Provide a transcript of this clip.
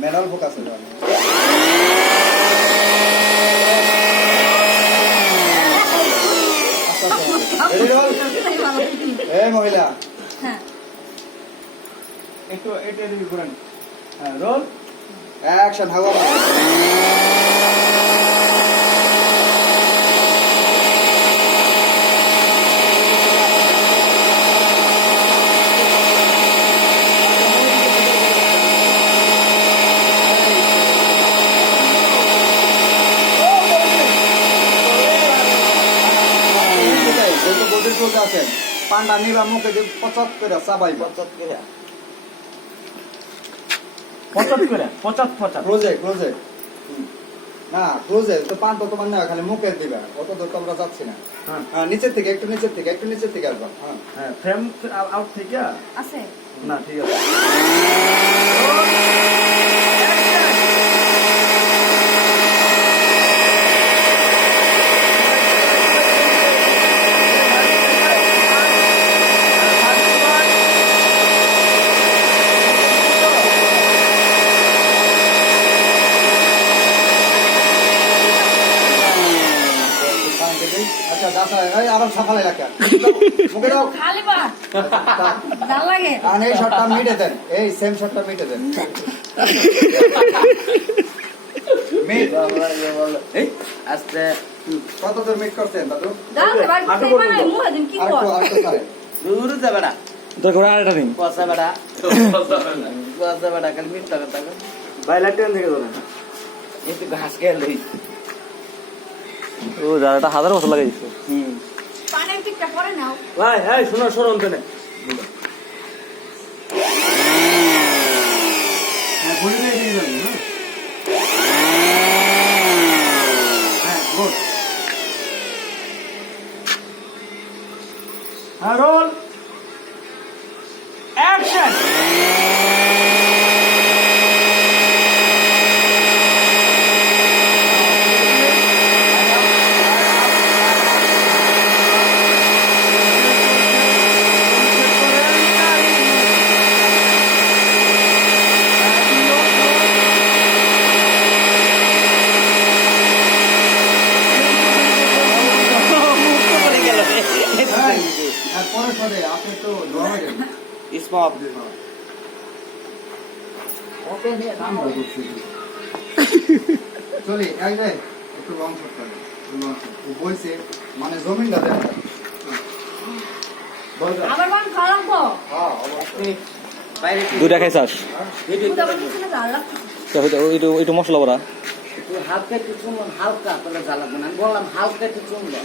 manual focus আছে ready roll এই মহিলা হ্যাঁ একটু এটা দিবি ঘুরান হ্যাঁ রোল অ্যাকশন হাওয়া আছেন পান্ডা নিবা মুখে যে পচত করে চাবাই পচত ক্লোজে না ক্লোজে তো পান তো তোমার না খালি মুখে দিবা অত দূর তো আমরা যাচ্ছি না হ্যাঁ নিচের থেকে একটু নিচের থেকে আসবা হ্যাঁ ফ্রেম আউট থেকে আছে না ঠিক আছে আচ্ছা দাসা এই আবার সকালে রাখা মুখে দাও খালি বা ভাল লাগে আর এই শটটা মিটে দেন এই সেম শটটা মিটে দেন মিট এই আস্তে কত দূর মিট করতেন দাদু দাও এবার মানে মুহ দিন কি কর আরেকটু করে দূর যা বেটা তো করে আরেকটা দিন পয়সা বেটা খালি মিট টাকা টাকা ভাই লাইটেন থেকে ধরে একটু ঘাস খেয়ে লই ও যারাটা 1000 বছর লাগাই দিছে পানি টিকটা পরে নাও ভাই হ্যাঁ শোনো অন্তনে হ্যাঁ ঘুরে দিয়ে যাবেন হ্যাঁ গুড হ্যাঁ রোল অ্যাকশন পরে আপনি তো ধরে দেন স্পট ওকে নিয়ে নাম বলছি চলি এই যে একটু লং শট করে ও বলছে মানে জমিনটা দেন আবার মান খারাপ তো হ্যাঁ অবশ্যই বাইরে দুইটা খাইছাস দুধ আবার কিছু না জাল লাগছে তো ওইটা মশলা বড়া তুই হালকা একটু চুনলাম হালকা তাহলে জ্বালাবো না আমি বললাম হালকা একটু চুনলাম